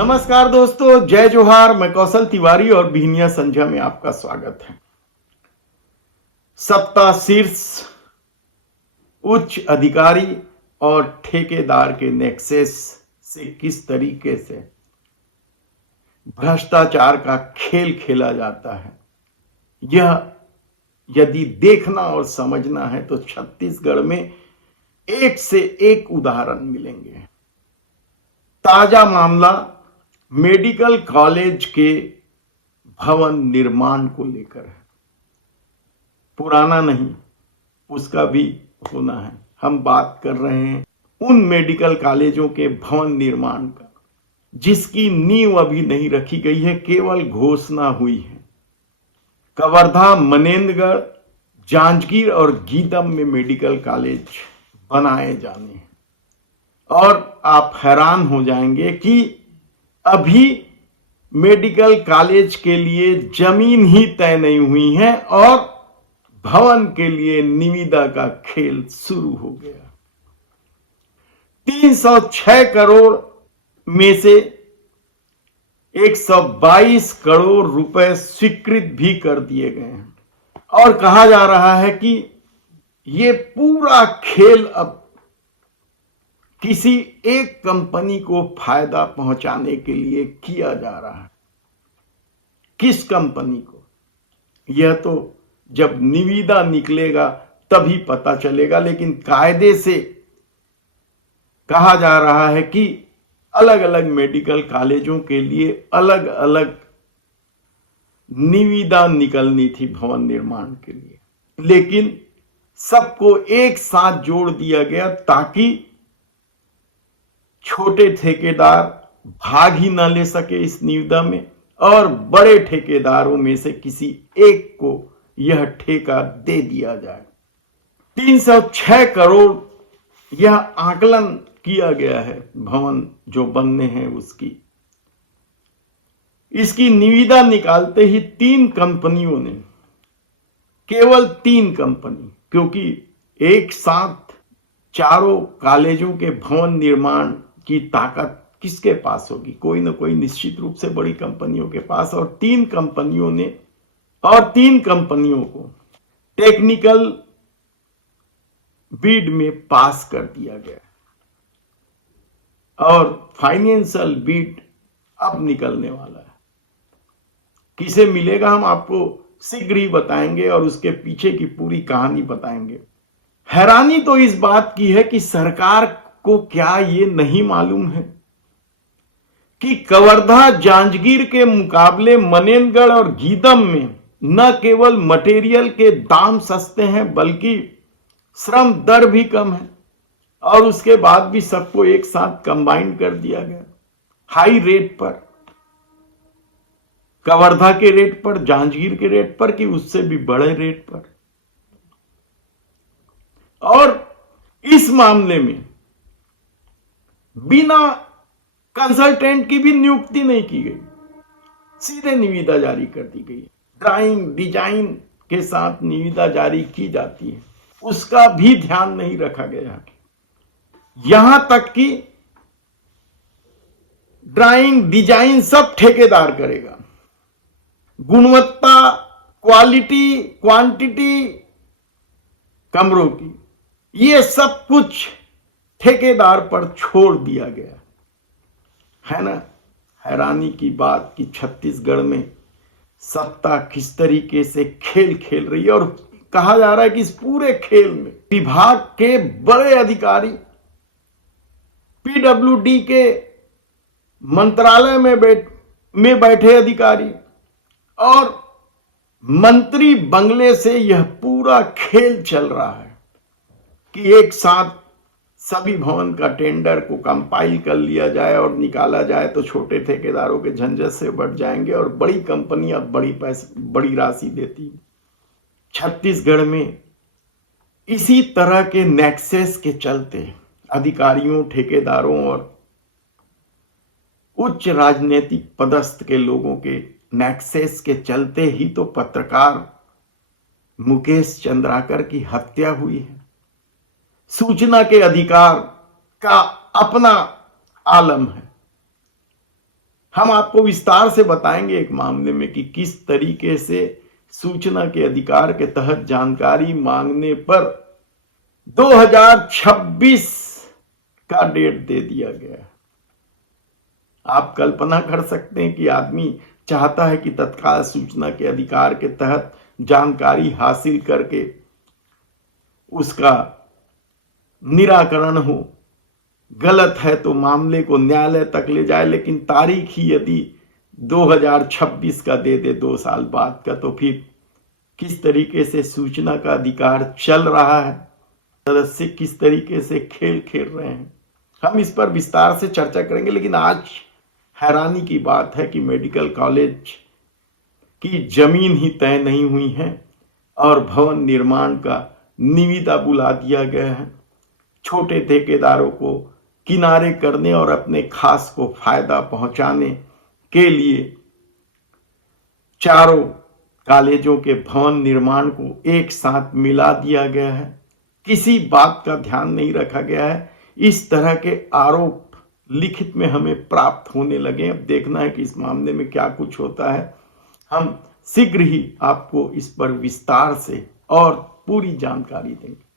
नमस्कार दोस्तों, जय जोहार। मैं कौशल तिवारी और बिहनिया संध्या में आपका स्वागत है। सत्ता शीर्ष उच्च अधिकारी और ठेकेदार के नेक्सस से किस तरीके से भ्रष्टाचार का खेल खेला जाता है, यह यदि देखना और समझना है तो छत्तीसगढ़ में एक से एक उदाहरण मिलेंगे। ताजा मामला मेडिकल कॉलेज के भवन निर्माण को लेकर है। पुराना नहीं, उसका भी होना है। हम बात कर रहे हैं उन मेडिकल कॉलेजों के भवन निर्माण का जिसकी नींव अभी नहीं रखी गई है, केवल घोषणा हुई है। कवर्धा, मनेन्द्रगढ़, जांजगीर और गीदम में मेडिकल कॉलेज बनाए जाने हैं। और आप हैरान हो जाएंगे कि अभी मेडिकल कॉलेज के लिए जमीन ही तय नहीं हुई है और भवन के लिए निविदा का खेल शुरू हो गया। 306 करोड़ में से 122 करोड़ रुपए स्वीकृत भी कर दिए गए हैं और कहा जा रहा है कि यह पूरा खेल अब किसी एक कंपनी को फायदा पहुंचाने के लिए किया जा रहा है। किस कंपनी को, यह तो जब निविदा निकलेगा तभी पता चलेगा, लेकिन कायदे से कहा जा रहा है कि अलग अलग मेडिकल कॉलेजों के लिए अलग अलग निविदा निकलनी थी भवन निर्माण के लिए, लेकिन सबको एक साथ जोड़ दिया गया ताकि छोटे ठेकेदार भाग ही ना ले सके इस निविदा में और बड़े ठेकेदारों में से किसी एक को यह ठेका दे दिया जाए। 306 करोड़ यह आकलन किया गया है भवन जो बनने हैं उसकी। इसकी निविदा निकालते ही 3 कंपनियों ने, केवल 3 कंपनी, क्योंकि एक साथ चारों कॉलेजों के भवन निर्माण की ताकत किसके पास होगी, कोई ना कोई निश्चित रूप से बड़ी कंपनियों के पास। और 3 कंपनियों ने और 3 कंपनियों को टेक्निकल बिड में पास कर दिया गया और फाइनेंशियल बिड अब निकलने वाला है। किसे मिलेगा हम आपको शीघ्र ही बताएंगे और उसके पीछे की पूरी कहानी बताएंगे। हैरानी तो इस बात की है कि सरकार को क्या ये नहीं मालूम है कि कवर्धा, जांजगीर के मुकाबले मनेन्द्रगढ़ और गीदम में न केवल मटेरियल के दाम सस्ते हैं बल्कि श्रम दर भी कम है और उसके बाद भी सबको एक साथ कंबाइन कर दिया गया हाई रेट पर, कवर्धा के रेट पर, जांजगीर के रेट पर कि उससे भी बड़े रेट पर। और इस मामले में बिना कंसल्टेंट की भी नियुक्ति नहीं की गई, सीधे निविदा जारी कर दी गई। ड्राइंग डिजाइन के साथ निविदा जारी की जाती है, उसका भी ध्यान नहीं रखा गया। यहां तक कि ड्राइंग डिजाइन सब ठेकेदार करेगा, गुणवत्ता, क्वालिटी, क्वांटिटी कमरों की, ये सब कुछ ठेकेदार पर छोड़ दिया गया है ना। हैरानी की बात कि छत्तीसगढ़ में सत्ता किस तरीके से खेल खेल रही है और कहा जा रहा है कि इस पूरे खेल में विभाग के बड़े अधिकारी, पीडब्ल्यूडी के मंत्रालय में बैठे अधिकारी और मंत्री बंगले से यह पूरा खेल चल रहा है कि एक साथ सभी भवन का टेंडर को कंपाइल कर लिया जाए और निकाला जाए तो छोटे ठेकेदारों के झंझट से बढ़ जाएंगे और बड़ी कंपनियां बड़ी राशि देती। छत्तीसगढ़ में इसी तरह के नेक्सस के चलते अधिकारियों, ठेकेदारों और उच्च राजनीतिक पदस्थ के लोगों के नेक्सस के चलते ही तो पत्रकार मुकेश चंद्राकर की हत्या हुई है। सूचना के अधिकार का अपना आलम है, हम आपको विस्तार से बताएंगे एक मामले में कि किस तरीके से सूचना के अधिकार के तहत जानकारी मांगने पर 2026 का डेट दे दिया गया। आप कल्पना कर सकते हैं कि आदमी चाहता है कि तत्काल सूचना के अधिकार के तहत जानकारी हासिल करके उसका निराकरण हो, गलत है तो मामले को न्यायालय तक ले जाए, लेकिन तारीख ही यदि 2026 का दे दे 2 साल बाद का, तो फिर किस तरीके से सूचना का अधिकार चल रहा है, सदस्य किस तरीके से खेल खेल रहे हैं। हम इस पर विस्तार से चर्चा करेंगे। लेकिन आज हैरानी की बात है कि मेडिकल कॉलेज की जमीन ही तय नहीं हुई है और भवन निर्माण का निविदा बुला दिया गया है। छोटे ठेकेदारों को किनारे करने और अपने खास को फायदा पहुंचाने के लिए चारों कॉलेजों के भवन निर्माण को एक साथ मिला दिया गया है। किसी बात का ध्यान नहीं रखा गया है। इस तरह के आरोप लिखित में हमें प्राप्त होने लगे। अब देखना है कि इस मामले में क्या कुछ होता है। हम शीघ्र ही आपको इस पर विस्तार से और पूरी जानकारी देंगे।